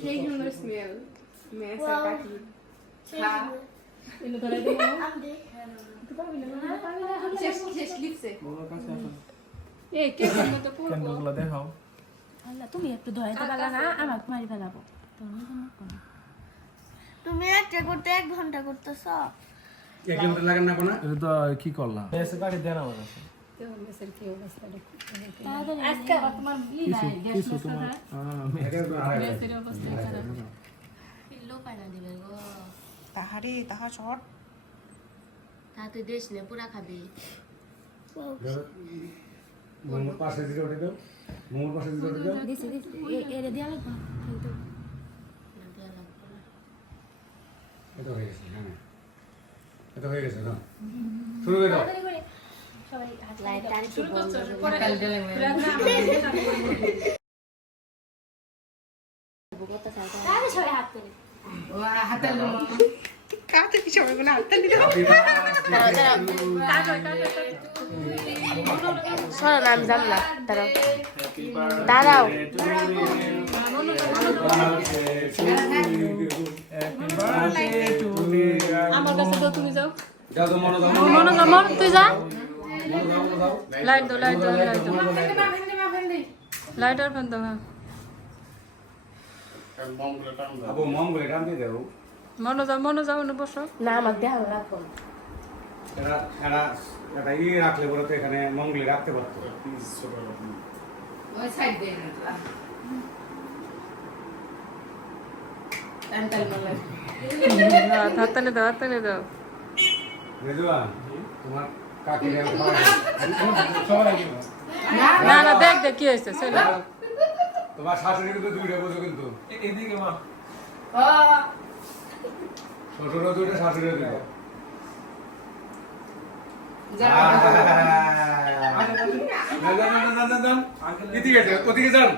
সেই সুন্দর smell mace পাখি সেই। ধরে দেবো তুই পাবি না পাবি না শেষ শেষ লিপসে বউর কাছে আসো মতো করব ক্যান্ডেলগুলো দেখাও আল্লাহ তুমি একটু ধরাইতে পারলা না আমাকে মারি ফেলাবো তুমি কেন তুমি একটা করতে এক ঘণ্টা করতেছ এক ঘণ্টা লাগান না কোনো এটা তো কি করলাম এসে গাড়ি দেন আমার কাছে পায়না দিবে গো। তাহারে তাহা শর্ট। তাতে দেশ নে পুরা খাবি। মোমোর পাশে দিতে ওঠে দাও। মোমোর পাশে দিতে ওঠে দাও। দিছি দিছি। এ- এরে লাগবে। কিন্তু এটা হয়ে গেছে হ্যাঁ। এটা হয়ে গেছে না শুরু করে দাও। পুরা না আমি যাম না দাঁড়াও দাঁড়াও আমার কাছে তো তুমি যাও। যাও তো মনে দাও মন তুই যা। লাইট দাও লাইট দাও লাইট দাও ভেন্ডি লাইট আর ফোন দাও হ্যাঁ আবু মম বলে টান দিয়ে দাও। মনে যাও মনে যাও না বসো। না আমাকে দেখাবো রাখো। এটা এটা এটা রাখলে বলে তো এখানে মঙ্গলে রাখতে পারতো। ওই সাইড দিয়ে না টান টান মারলে। হাততালি দাও হাততালি দাও। রেজওয়ান তোমার না না দেখ দেখ কি হয়েছে চলো তোমার শাশুড়ি কিন্তু দুইটা বোঝো কিন্তু এদিকে মা শ্বশুরও দুইটা শাশুড়িও দুইটা ওদিকে যান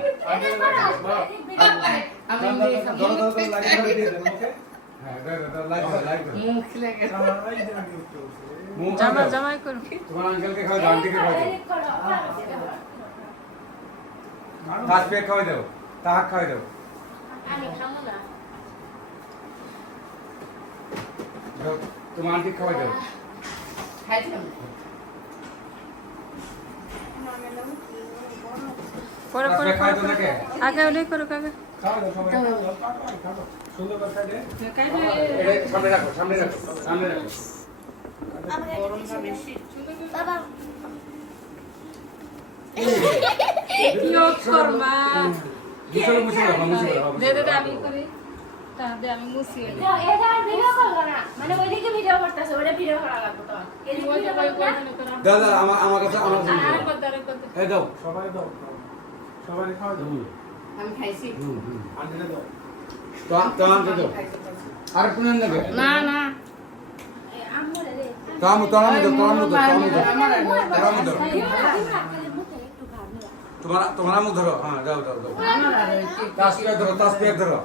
জামা জামাই করো। তোমার আঙ্কেলকে খাওয়া দাও আন্টিকে খাওয়া দাও। তাস পেয়ে খাওয়াই দাও তাহাক খাওয়াই দাও। আমি খাব না। দাও, তোমার আন্টি খাওয়াই দাও। খাইছিলাম পরে তাস পরে পেয়ে খাওয়াই দাও নাকি? আগে ওটাই করো আগে। খাওয়া দাও সবাই সুন্দর করে খাই দে এটা সামনে রাখো সামনে রাখো সামনে রাখো বাবা কি কর্মা মুছে দাও, মুছে দাও, মুছে দাও, দে দে দে আমি করি তাহলে আমি মুছি এলি এটা আর ভিডিও করব না মানে ওইদিকে ভিডিও করতেছে ওটা ভিডিও করা লাগবে তো এদিকে ওই ভিডিও ওই করব না ওই দাও। দাও আমার আমার কাছে আমার দাও সবাই দাও। সবাই খাওয়া দাও। আমি খাইছি তো তো আমাকে দাও আর কোন নেবে না না আম্মুরে রে তো আমি তো আমি দাও তো আমি দাও তো আমি দাও আমার তো আমি দাও মুখে তোমার তোমার আমুক ধরো হ্যাঁ দাও দাও দাও আমার আর ওই কি- তাস পেয়ে ধরো তাস ধরো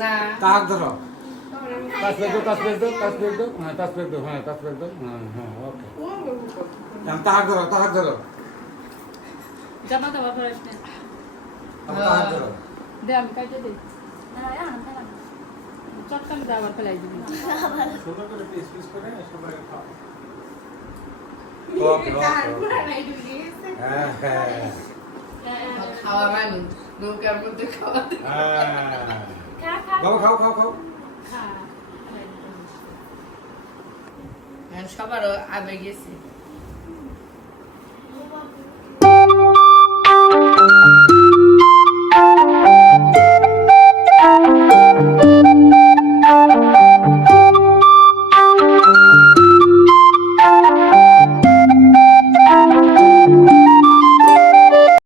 না তাক ধরো তাস দাও তাস দাও তাস দাও হ্যাঁ তাস দাও হ্যাঁ তাস দাও হ্যাঁ হ্যাঁ ওকে তাহাক ধরো তাহাক ধরো জামা দাও ফরাস নে আবার তাহাক ধরো দে আমি কাটে দিই। দাঁড়া দাঁড়া চটকান দে ফেলাই দিবি। সুন্দর করে পিস পিস করে সবাই খাও। ওকে ওকে হ্যাঁ খাওয়া মানুষ নৌকার মধ্যে খাওয়া খাও খাও খাও সবারও আবে গেছে